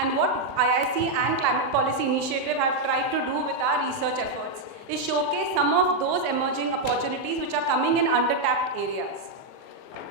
And what IIC and Climate Policy Initiative have tried to do with our research efforts is showcase some of those emerging opportunities which are coming in under-tapped areas.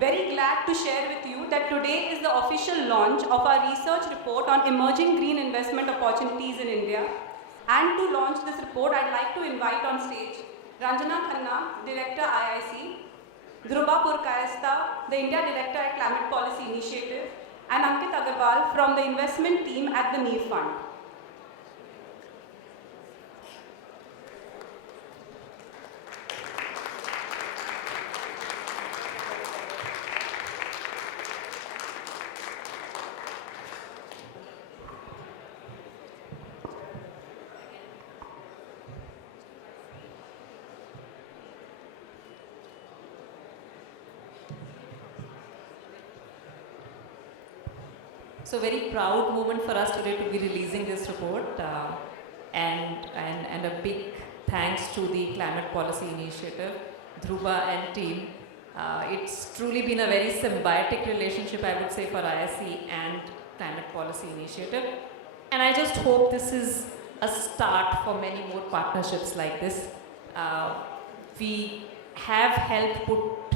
Very glad to share with you that today is the official launch of our research report on emerging green investment opportunities in India. And to launch this report, I'd like to invite on stage Ranjana Khanna, Director IIC, Dhruba Purkayastha, the India Director at Climate Policy Initiative, and Ankit Agarwal from the investment team at the Neev Fund. So very proud moment for us today to be releasing this report and a big thanks to the Climate Policy Initiative, Dhruba and team. It's truly been a very symbiotic relationship, I would say, for ISC and Climate Policy Initiative. And I just hope this is a start for many more partnerships like this. We have helped put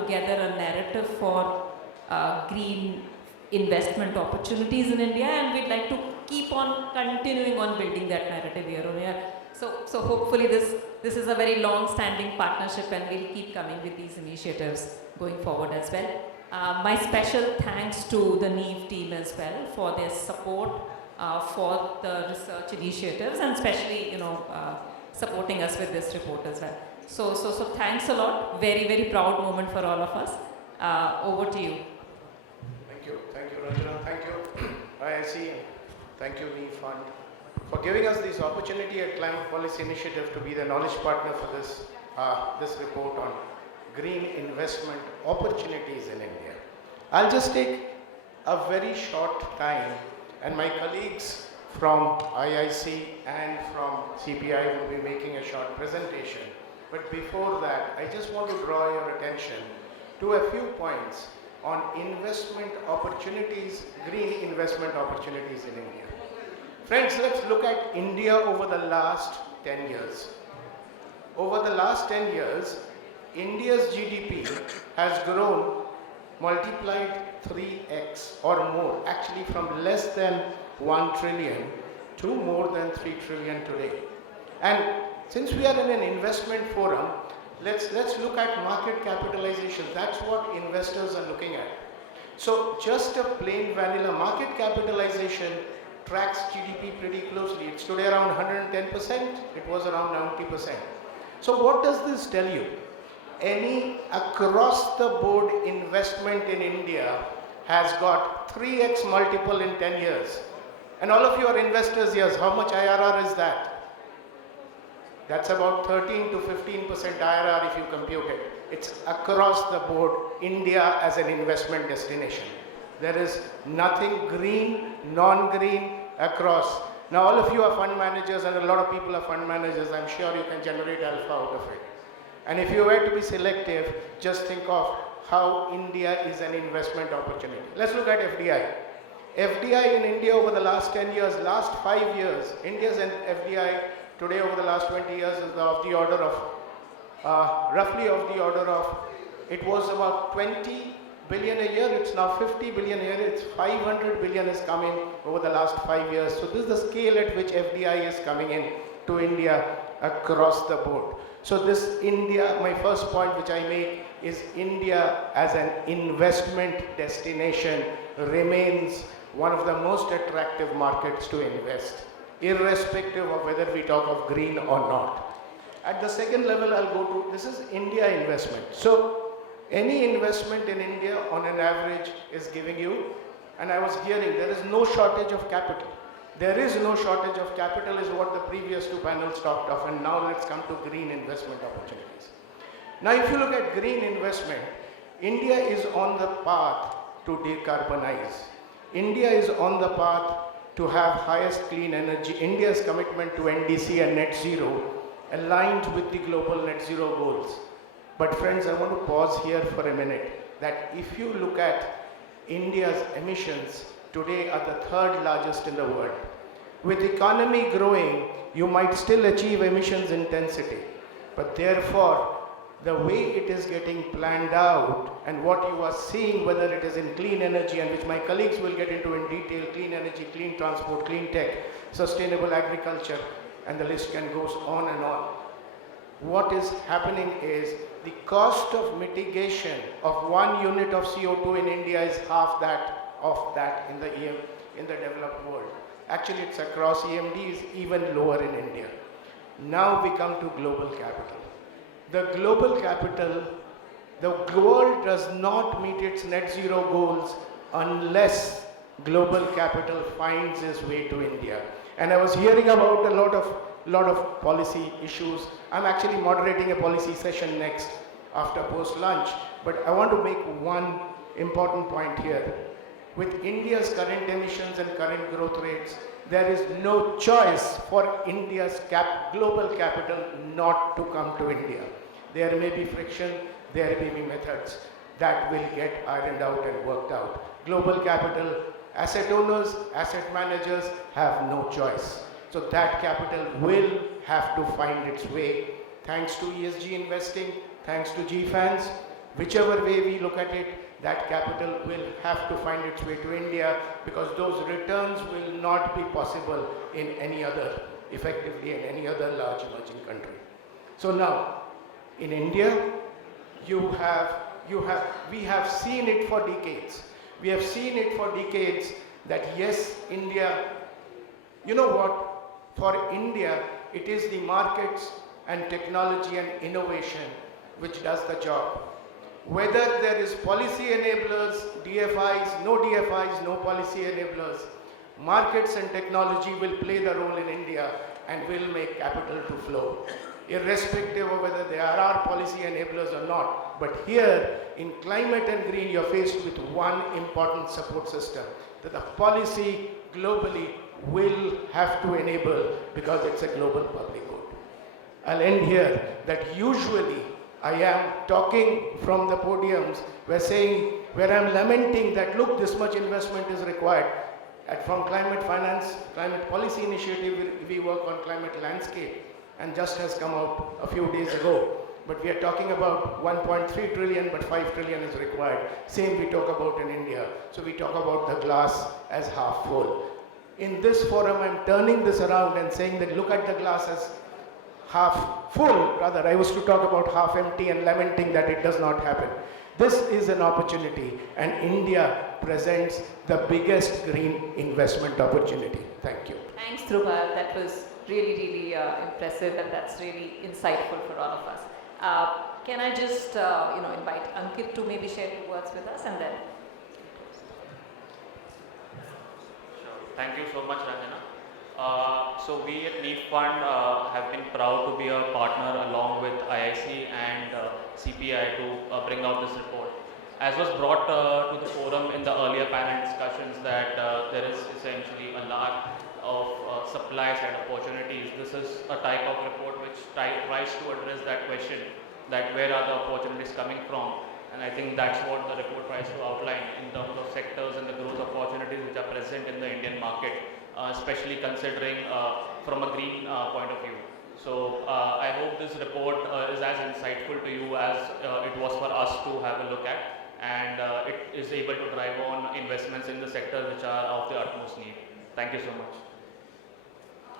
together a narrative for green investment opportunities in India, and we'd like to keep on continuing on building that narrative year on year. So hopefully this is a very long-standing partnership, and we'll keep coming with these initiatives going forward as well. My special thanks to the Neev team as well for their support for the research initiatives, and especially supporting us with this report as well. So thanks a lot. Very, very proud moment for all of us. Over to you. Thank you, Ranjana. Thank you, IIC. Thank you, Neev Fund, for giving us this opportunity at Climate Policy Initiative to be the knowledge partner for this report on green investment opportunities in India. I'll just take a very short time, and my colleagues from IIC and from CPI will be making a short presentation. But before that, I just want to draw your attention to a few points on investment opportunities, green investment opportunities in India. Friends, let's look at India over the last 10 years. Over the last 10 years, India's GDP has grown, multiplied 3x or more, actually from less than 1 trillion to more than 3 trillion today. And since we are in an investment forum, let's look at market capitalization. That's what investors are looking at. So just a plain vanilla market capitalization tracks GDP pretty closely. It's today around 110%. It was around 90%. So what does this tell you? Any across the board investment in India has got 3x multiple in 10 years. And all of you are investors, yes. How much IRR is that? That's about 13 to 15% IRR if you compute it. It's across the board, India as an investment destination. There is nothing green, non-green across. Now all of you are fund managers, and a lot of people are fund managers. I'm sure you can generate alpha out of it. And if you were to be selective, just think of how India is an investment opportunity. Let's look at FDI. FDI in India over the last 10 years, last 5 years, India's FDI today over the last 20 years is of the order of, roughly of the order of, it was about 20 billion a year, it's now 50 billion a year, it's 500 billion is coming over the last 5 years. So this is the scale at which FDI is coming in to India across the board. So this India, my first point which I make is India as an investment destination remains one of the most attractive markets to invest, irrespective of whether we talk of green or not. At the second level, I'll go to, this is India investment. So any investment in India on an average is giving you, and I was hearing there is no shortage of capital. There is no shortage of capital is what the previous two panels talked of, and now let's come to green investment opportunities. Now if you look at green investment, India is on the path to decarbonize. India is on the path to have highest clean energy. India's commitment to NDC and net zero aligned with the global net zero goals. But friends, I want to pause here for a minute, that if you look at India's emissions today are the third largest in the world. With economy growing, you might still achieve emissions intensity, but therefore, the way it is getting planned out and what you are seeing, whether it is in clean energy, and which my colleagues will get into in detail, clean energy, clean transport, clean tech, sustainable agriculture, and the list can go on and on. What is happening is the cost of mitigation of 1 unit of CO2 in India is half that of that in the developed world. Actually, it's across EMD is even lower in India. Now we come to global capital. The global capital, the world does not meet its net zero goals unless global capital finds its way to India. And I was hearing about a lot of policy issues. I'm actually moderating a policy session next after post-lunch, but I want to make one important point here. With India's current emissions and current growth rates, there is no choice for India's global capital not to come to India. There may be friction, there may be methods that will get ironed out and worked out. Global capital, asset owners, asset managers have no choice. So that capital will have to find its way, thanks to ESG investing, thanks to GFANs, whichever way we look at it, that capital will have to find its way to India, because those returns will not be possible in any other, effectively in any other large emerging country. So now, in India, we have seen it for decades. We have seen it for decades that yes, India, you know what? For India, it is the markets and technology and innovation which does the job. Whether there is policy enablers, DFIs, no policy enablers, markets and technology will play the role in India and will make capital to flow, irrespective of whether there are policy enablers or not. But here, in climate and green, you're faced with one important support system that the policy globally will have to enable, because it's a global public good. I'll end here that usually I am talking from the podiums where I'm lamenting that look, this much investment is required. From climate finance, climate policy initiative, we work on climate landscape, and just has come out a few days ago. But we are talking about 1.3 trillion, but 5 trillion is required. Same we talk about in India. So we talk about the glass as half full. In this forum, I'm turning this around and saying that look at the glass as half full. Rather, I was to talk about half empty and lamenting that it does not happen. This is an opportunity, and India presents the biggest green investment opportunity. Thank you. Thanks, Dhruva. That was really impressive, and that's really insightful for all of us. Can I just invite Ankit to maybe share 2 words with us, and then. Thank you so much, Ranjana. So we at Neev Fund have been proud to be a partner along with IIC and CPI to bring out this report. As was brought to the forum in the earlier panel discussions that there is essentially a lack of supply side opportunities. This is a type of report which tries to address that question, that where are the opportunities coming from. And I think that's what the report tries to outline in terms of sectors and the growth opportunities which are present in the Indian market, especially considering from a green point of view. So I hope this report is as insightful to you as it was for us to have a look at, and it is able to drive on investments in the sectors which are of the utmost need. Thank you so much.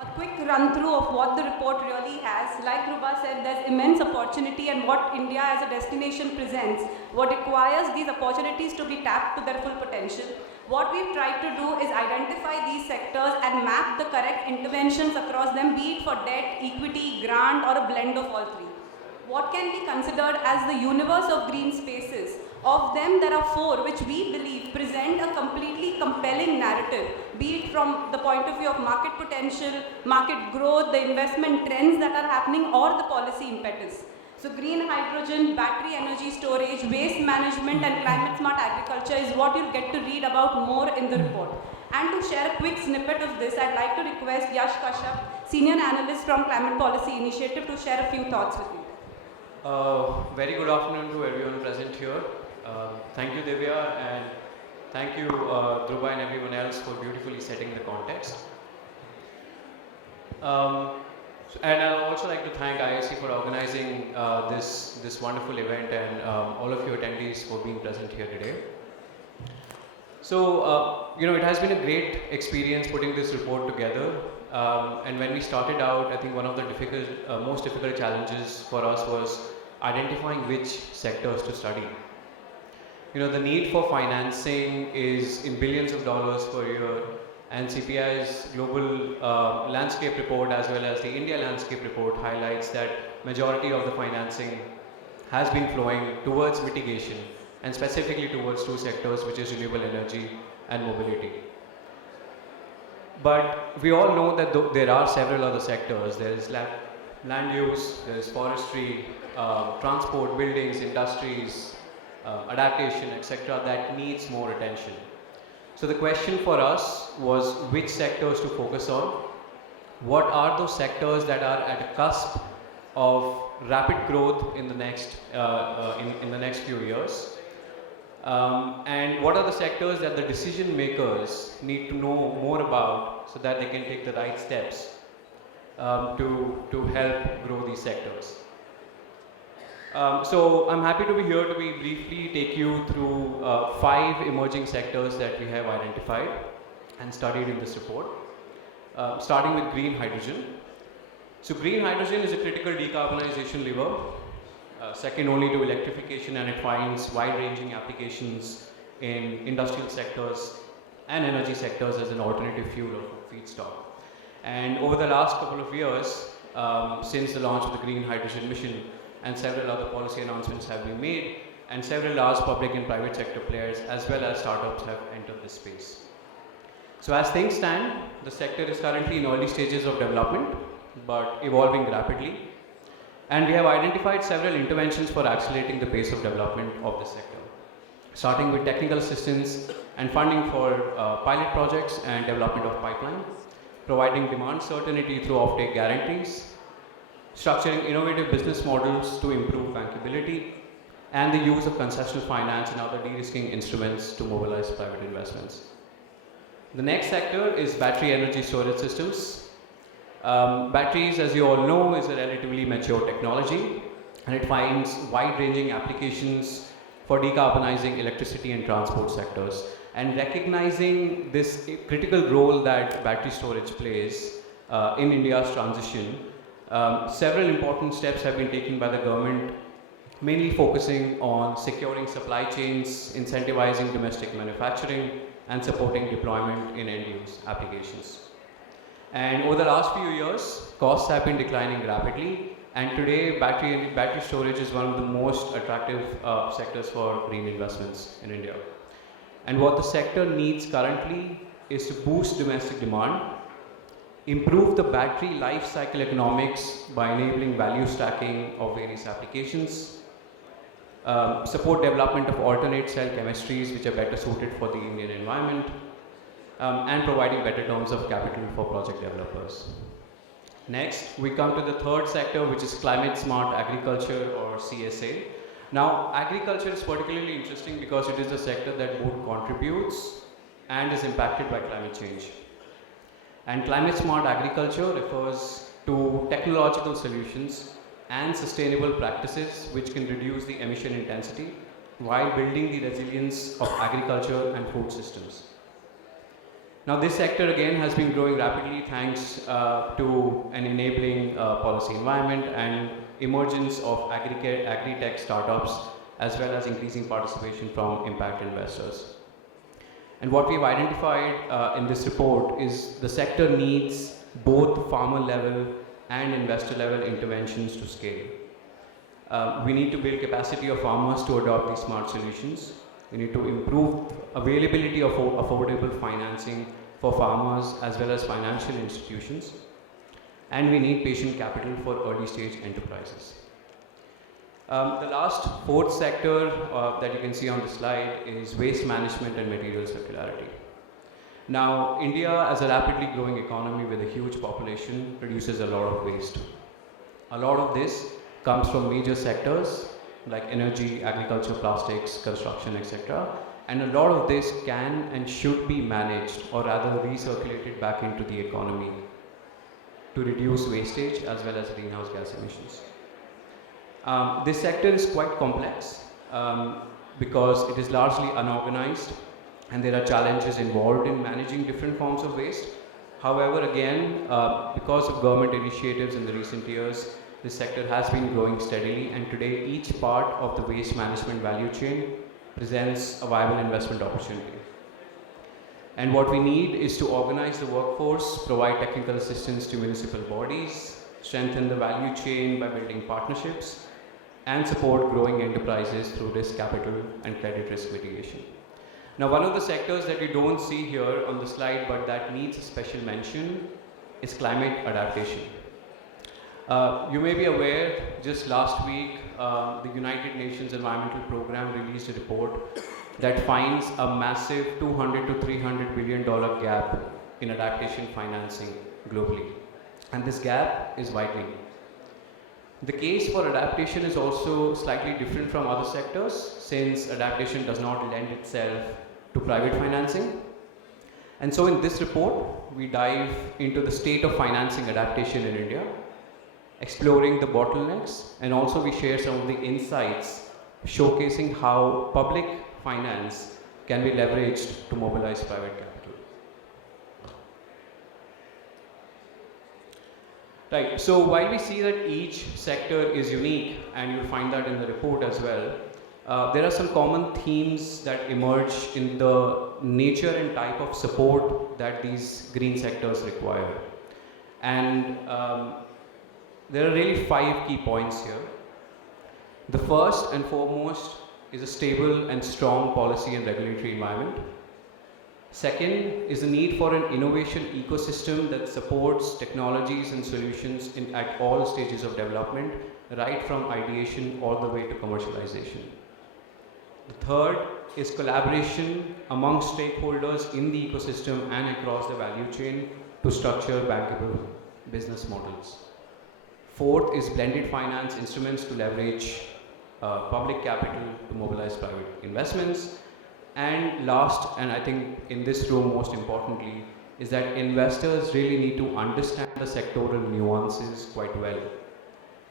A quick run through of what the report really has. Like Dhruva said, there's immense opportunity, and what India as a destination presents, what requires these opportunities to be tapped to their full potential. What we've tried to do is identify these sectors and map the correct interventions across them, be it for debt, equity, grant, or a blend of all three. What can be considered as the universe of green spaces? Of them, there are 4 which we believe present a completely compelling narrative, be it from the point of view of market potential, market growth, the investment trends that are happening, or the policy impetus. So green hydrogen, battery energy storage, waste management, and climate smart agriculture is what you'll get to read about more in the report. And to share a quick snippet of this, I'd like to request Yash Kashyap, Senior Analyst from Climate Policy Initiative, to share a few thoughts with you. Very good afternoon to everyone present here. Thank you, Divya, and Thank you, Dhruva and everyone else for beautifully setting the context. And I'd also like to thank IIC for organizing this wonderful event and all of you attendees for being present here today. So, it has been a great experience putting this report together. And when we started out, I think one of the most difficult challenges for us was identifying which sectors to study. The need for financing is in billions of dollars per year, and CPI's global landscape report as well as the India landscape report highlights that majority of the financing has been flowing towards mitigation and specifically towards two sectors, which is renewable energy and mobility. But we all know that there are several other sectors. There is land use, there is forestry, transport, buildings, industries, adaptation, etc., that needs more attention. So the question for us was which sectors to focus on. What are those sectors that are at a cusp of rapid growth in the next few years? And what are the sectors that the decision makers need to know more about so that they can take the right steps to help grow these sectors? So I'm happy to be here to briefly take you through 5 emerging sectors that we have identified and studied in this report, starting with green hydrogen. So green hydrogen is a critical decarbonization lever, second only to electrification, and it finds wide-ranging applications in industrial sectors and energy sectors as an alternative fuel or feedstock. And over the last couple of years, since the launch of the green hydrogen mission, and several other policy announcements have been made, and several large public and private sector players as well as startups have entered this space. So as things stand, the sector is currently in early stages of development, but evolving rapidly. And we have identified several interventions for accelerating the pace of development of this sector, starting with technical assistance and funding for pilot projects and development of pipeline, providing demand certainty through offtake guarantees, structuring innovative business models to improve bankability, and the use of concessional finance and other de-risking instruments to mobilize private investments. The next sector is battery energy storage systems. Batteries, as you all know, is a relatively mature technology, and it finds wide-ranging applications for decarbonizing electricity and transport sectors. And recognizing this critical role that battery storage plays in India's transition, several important steps have been taken by the government, mainly focusing on securing supply chains, incentivizing domestic manufacturing, and supporting deployment in end-use applications. And over the last few years, costs have been declining rapidly, and today battery storage is one of the most attractive sectors for green investments in India. And what the sector needs currently is to boost domestic demand, improve the battery life cycle economics by enabling value stacking of various applications, support development of alternate cell chemistries which are better suited for the Indian environment, and providing better terms of capital for project developers. Next, we come to the third sector, which is climate smart agriculture, or CSA. Now, agriculture is particularly interesting because it is a sector that both contributes and is impacted by climate change. And climate smart agriculture refers to technological solutions and sustainable practices which can reduce the emission intensity while building the resilience of agriculture and food systems. Now, this sector again has been growing rapidly thanks to an enabling policy environment and emergence of agri-tech startups, as well as increasing participation from impact investors. And what we've identified in this report is the sector needs both farmer level and investor level interventions to scale. We need to build capacity of farmers to adopt these smart solutions. We need to improve availability of affordable financing for farmers as well as financial institutions. And we need patient capital for early stage enterprises. The last fourth sector that you can see on the slide is waste management and material circularity. Now, India, as a rapidly growing economy with a huge population, produces a lot of waste. A lot of this comes from major sectors like energy, agriculture, plastics, construction, etc. And a lot of this can and should be managed, or rather recirculated back into the economy to reduce wastage as well as greenhouse gas emissions. This sector is quite complex because it is largely unorganized and there are challenges involved in managing different forms of waste. However, again, because of government initiatives in the recent years, this sector has been growing steadily, and today each part of the waste management value chain presents a viable investment opportunity. And what we need is to organize the workforce, provide technical assistance to municipal bodies, strengthen the value chain by building partnerships, and support growing enterprises through risk capital and credit risk mitigation. Now, one of the sectors that you don't see here on the slide but that needs a special mention is climate adaptation. You may be aware, just last week, the United Nations Environmental Programme released a report that finds a massive $200 to $300 billion gap in adaptation financing globally. And this gap is widening. The case for adaptation is also slightly different from other sectors, since adaptation does not lend itself to private financing. And so in this report, we dive into the state of financing adaptation in India, exploring the bottlenecks, and also we share some of the insights showcasing how public finance can be leveraged to mobilize private capital. Right, so while we see that each sector is unique, and you'll find that in the report as well, there are some common themes that emerge in the nature and type of support that these green sectors require. And there are really 5 key points here. The first and foremost is a stable and strong policy and regulatory environment. Second is the need for an innovation ecosystem that supports technologies and solutions at all stages of development, right from ideation all the way to commercialization. The third is collaboration among stakeholders in the ecosystem and across the value chain to structure bankable business models. Fourth is blended finance instruments to leverage public capital to mobilize private investments. And last, and I think in this room most importantly, is that investors really need to understand the sectoral nuances quite well.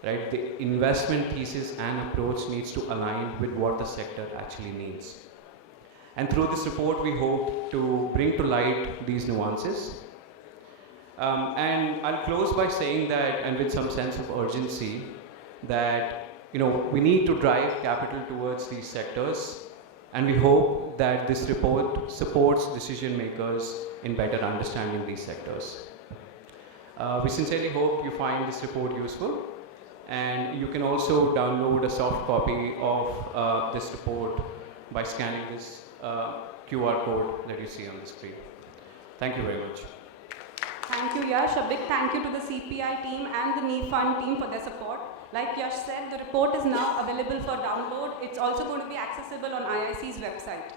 Right? The investment thesis and approach needs to align with what the sector actually needs. And through this report, we hope to bring to light these nuances. And I'll close by saying that, and with some sense of urgency, that we need to drive capital towards these sectors, and we hope that this report supports decision makers in better understanding these sectors. We sincerely hope you find this report useful, and you can also download a soft copy of this report by scanning this QR code that you see on the screen. Thank you very much. Thank you, Yash. A big thank you to the CPI team and the Neev Fund team for their support. Like Yash said, the report is now available for download. It's also going to be accessible on IIC's website.